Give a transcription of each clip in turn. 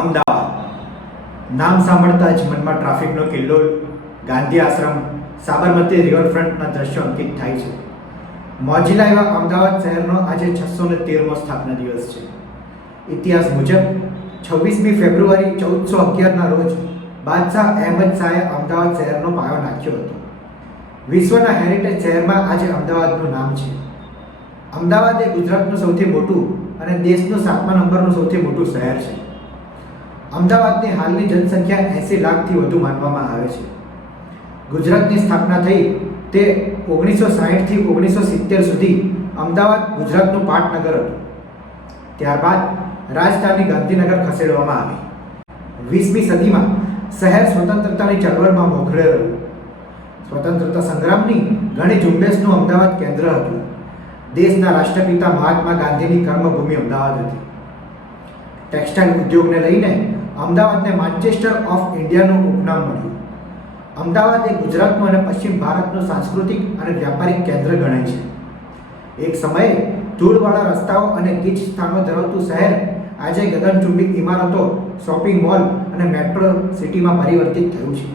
અમદાવાદ નામ સાંભળતા જ મનમાં ટ્રાફિકનો કિલ્લોલ, ગાંધી આશ્રમ, સાબરમતી રિવરફ્રન્ટના દ્રશ્યો અંકિત થાય છે. મોજીલા એવા અમદાવાદ શહેરનો આજે 613મો સ્થાપના દિવસ છે. ઇતિહાસ મુજબ 26મી ફેબ્રુઆરી 1411ના રોજ બાદશાહ અહેમદ શાહે અમદાવાદ શહેરનો પાયો નાખ્યો હતો. વિશ્વના હેરિટેજ શહેરમાં આજે અમદાવાદનું નામ છે. અમદાવાદ એ ગુજરાતનું સૌથી મોટું અને દેશનું 7મા નંબરનું સૌથી મોટું શહેર છે. અમદાવાદની હાલની જનસંખ્યા 80 લાખથી વધુ માનવામાં આવે છે. ગુજરાતની સ્થાપના થઈ તે 1960થી 1970 સુધી અમદાવાદ ગુજરાતનું પાટનગર હતું. ત્યારબાદ રાજધાની ગાંધીનગર ખસેડવામાં આવી. 20મી સદીમાં શહેર સ્વતંત્રતાની ચળવળમાં મોખરે રહ્યું. સ્વતંત્રતા સંગ્રામની ઘણી ઝુંબેશનું અમદાવાદ કેન્દ્ર હતું. દેશના રાષ્ટ્રપિતા મહાત્મા ગાંધીની કર્મભૂમિ અમદાવાદ હતી. ટેક્સટાઇલ ઉદ્યોગને લઈને અમદાવાદને માન્ચેસ્ટર ઓફ ઇન્ડિયાનું ઉપનામ મળ્યું. અમદાવાદ એ ગુજરાતનું અને પશ્ચિમ ભારતનું સાંસ્કૃતિક અને વ્યાપારિક કેન્દ્ર ગણાય છે. એક સમયે ધૂળવાળા રસ્તાઓ અને ગીચ સ્થાનો ધરાવતું શહેર આજે ગગનચુંબી ઇમારતો, શોપિંગ મોલ અને મેટ્રો સિટીમાં પરિવર્તિત થયું છે.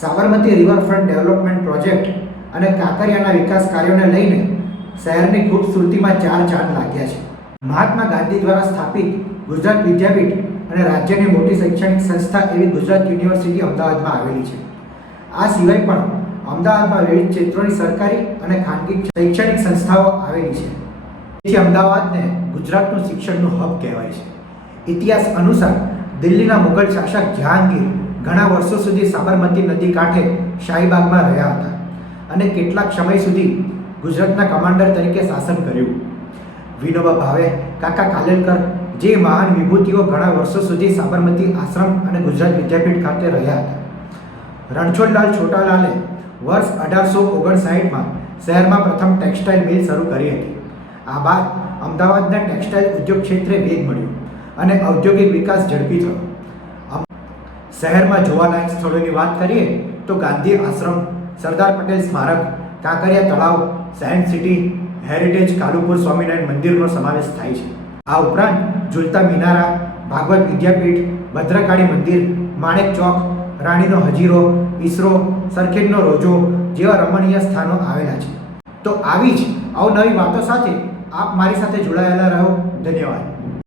સાબરમતી રિવરફ્રન્ટ ડેવલપમેન્ટ પ્રોજેક્ટ અને કાંકરિયાના વિકાસ કાર્યોને લઈને શહેરની ખૂબસૂરતીમાં 4 ચાંદ લાગ્યા છે. મહાત્મા ગાંધી દ્વારા સ્થાપિત ગુજરાત વિદ્યાપીઠ અને રાજ્યની મોટી શૈક્ષણિક સંસ્થા એવી ગુજરાત યુનિવર્સિટી અમદાવાદમાં આવેલી છે. આ સિવાય પણ અમદાવાદમાં વિવિધ ક્ષેત્રોની સરકારી અને ખાનગી શૈક્ષણિક સંસ્થાઓ આવેલી છે. તેથી અમદાવાદને ગુજરાતનું શિક્ષણનું હબ કહેવાય છે. ઇતિહાસ અનુસાર દિલ્હીના મુગલ શાસક જહાંગીર ઘણા વર્ષો સુધી સાબરમતી નદી કાંઠે શાહીબાગમાં રહ્યા હતા અને કેટલાક સમય સુધી ગુજરાતના કમાન્ડર તરીકે શાસન કર્યું. વિનોબા ભાવે, કાકા કાલેલકર જે મહાન વિભૂતિઓ ઘણા વર્ષો સુધી સાબરમતી આશ્રમ અને ગુજરાત વિદ્યાપીઠ ખાતે રહ્યા હતા. રણછોડલાલ છોટાલાલે વર્ષ 1859માં શહેરમાં પ્રથમ ટેક્સટાઇલ મિલ શરૂ કરી હતી. આ બાદ અમદાવાદના ટેક્સટાઇલ ઉદ્યોગ ક્ષેત્રે વેગ મળ્યો અને ઔદ્યોગિક વિકાસ ઝડપી થયો. શહેરમાં જોવાલાયક સ્થળોની વાત કરીએ તો ગાંધી આશ્રમ, સરદાર પટેલ સ્મારક, કાંકરિયા તળાવ, science city, heritage Kalupur Swaminarayan મંદિરનો સમાવેશ થાય છે. આ ઉપરાંત ઝૂલતા મિનારા, ભાગવત વિદ્યાપીઠ, ભદ્રકાળી મંદિર, માણેક ચોક, રાણીનો હજીરો, ઈસરો, સરખેજનો રોજો જેવા રમણીય સ્થાનો આવેલા છે. તો આવી જ અવનવી વાતો સાથે આપ મારી સાથે જોડાયેલા રહો. ધન્યવાદ.